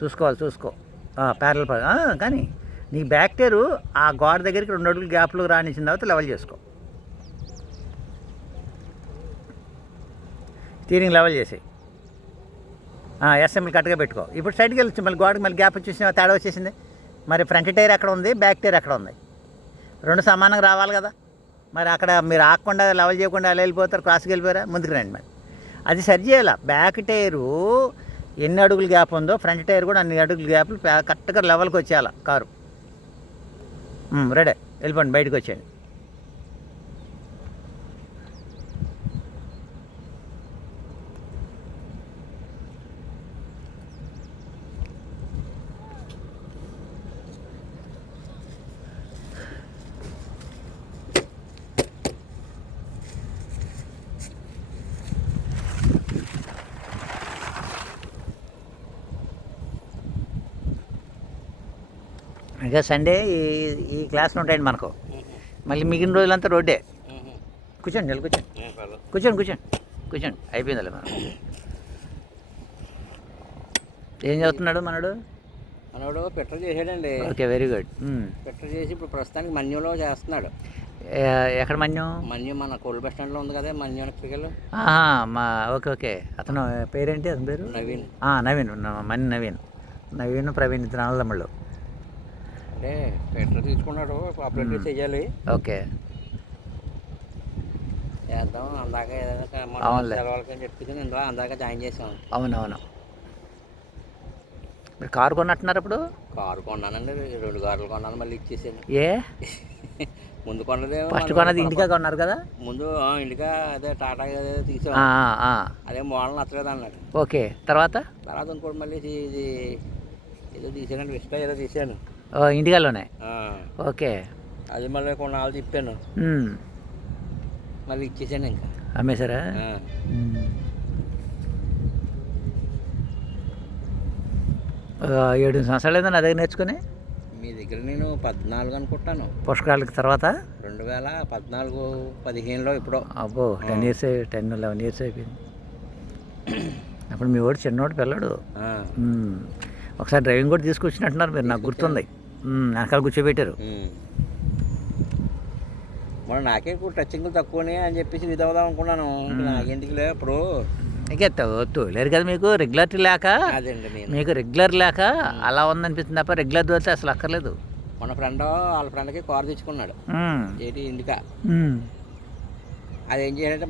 చూసుకో ప్యారల్ కానీ నీ బ్యాక్ టైరు ఆ గోడ దగ్గరికి 2 అడుగులు గ్యాప్లో రానిచ్చిన తర్వాత లెవెల్ చేసుకో. స్టీరింగ్ లెవెల్ చేసేయి. ఎస్ఎంఎల్ కరెక్ట్గా పెట్టుకో. ఇప్పుడు సైడ్కి వెళ్ళొచ్చు, మళ్ళీ గోడకి మళ్ళీ గ్యాప్ వచ్చేసిన తేడా వచ్చేసింది. మరి ఫ్రంట్ టైర్ ఎక్కడ ఉంది, బ్యాక్ టైర్ ఎక్కడ ఉంది? 2 సమానంగా రావాలి కదా. మరి అక్కడ మీరు ఆగకుండా లెవెల్ చేయకుండా అలా వెళ్ళిపోతారు, క్రాస్కి వెళ్ళిపోయారా, ముందుకు రండి. మరి అది సరి చేయాల. బ్యాక్ టైరు ఎన్ని అడుగులు గ్యాప్ ఉందో ఫ్రంట్ టైర్ కూడా అన్ని అడుగులు గ్యాప్లు కరెక్ట్గా లెవెల్కి వచ్చేయాల కారు. రెడీ, వెళ్ళిపోండి, బయటకు వచ్చేయండి. ఇంకా సండే ఈ క్లాస్లు ఉంటాయండి మనకు. మళ్ళీ మిగిలిన రోజులంతా రోడ్డే. కూర్చోండి, కూర్చోండి. అయిపోయిందిలే. మనం ఏం చదువుతున్నాడు మనడు పెట్రోల్ చేసాడండి. Okay, very good. పెట్రోల్ చేసి ఇప్పుడు ప్రస్తుతానికి మన్యంలో చేస్తున్నాడు. ఎక్కడ మన్యం మన కోల్డ్ బస్ స్టాండ్లో ఉంది కదా, మన్యం ఎలక్ట్రికల్. ఓకే. అతను పేరేంటి? అతని పేరు నవీన్. నవీన్ ప్రవీణ్, ఇద్దరు అన్నదమ్ముళ్ళు. అంటే పెట్రోల్ తీసుకున్నాడు, అప్డేట్ చేయాలి. ఓకే, చేద్దాం. అందాక సెలవులకని చెప్పి అందాక జాయిన్ చేసాం. అవునవును. మీరు కారు కొన్నట్టున్నారు. ఇప్పుడు కారు కొన్నానండి, 2 కార్లు కొన్నాను, మళ్ళీ ఇచ్చేసాను. ముందు కొన్నదే ఫస్ట్ కొన్నది ఇండికా కొన్నారు కదా. ముందు ఇండికా అదే టాటా తీసాం. అదే మోడల్ నచ్చలేదు అన్నాడు. ఓకే, తర్వాత ఇంకోటి మళ్ళీ ఇది ఏదో తీసానండి, విస్టా ఏదో తీసాను ఇండికాలోనే. ఓకే, అది మళ్ళీ కొన్నాళ్ళు తిప్పాను, మళ్ళీ ఇచ్చేసాను. ఇంకా అమ్మేశారా? ఏడు సంవత్సరాలు ఏదో నా దగ్గర నేర్చుకుని. మీ దగ్గర నేను 14 అనుకుంటాను, పుష్కరాలకి తర్వాత 2014-15లో ఎప్పుడో. అబ్బో, 10 years 10-11 years అయిపోయింది. అప్పుడు మీ వాడు చిన్నవాడు పిల్లడు. ఒకసారి డ్రైవింగ్ కూడా తీసుకొచ్చినట్టున్నారు మీరు, నాకు గుర్తుంది. వెనకాల కూర్చోబెట్టారు. మరి నాకే టచింగ్ తక్కువనే అని చెప్పేసి ఇది అవుదాం అనుకున్నాను. నాకేంటికి లే ఇప్పుడు లేరు కదా మీకు రెగ్యులారిటీ లేక. మీకు రెగ్యులర్ లేక అలా ఉందనిపిస్తుంది తప్ప రెగ్యులర్ దొరికితే అసలు అక్కర్లేదు. మన ఫ్రెండ్ వాళ్ళ ఫ్రెండ్కి కారు తెచ్చుకున్నాడు, ఏంటి ఇండికా. అది ఏం చేయాలంటే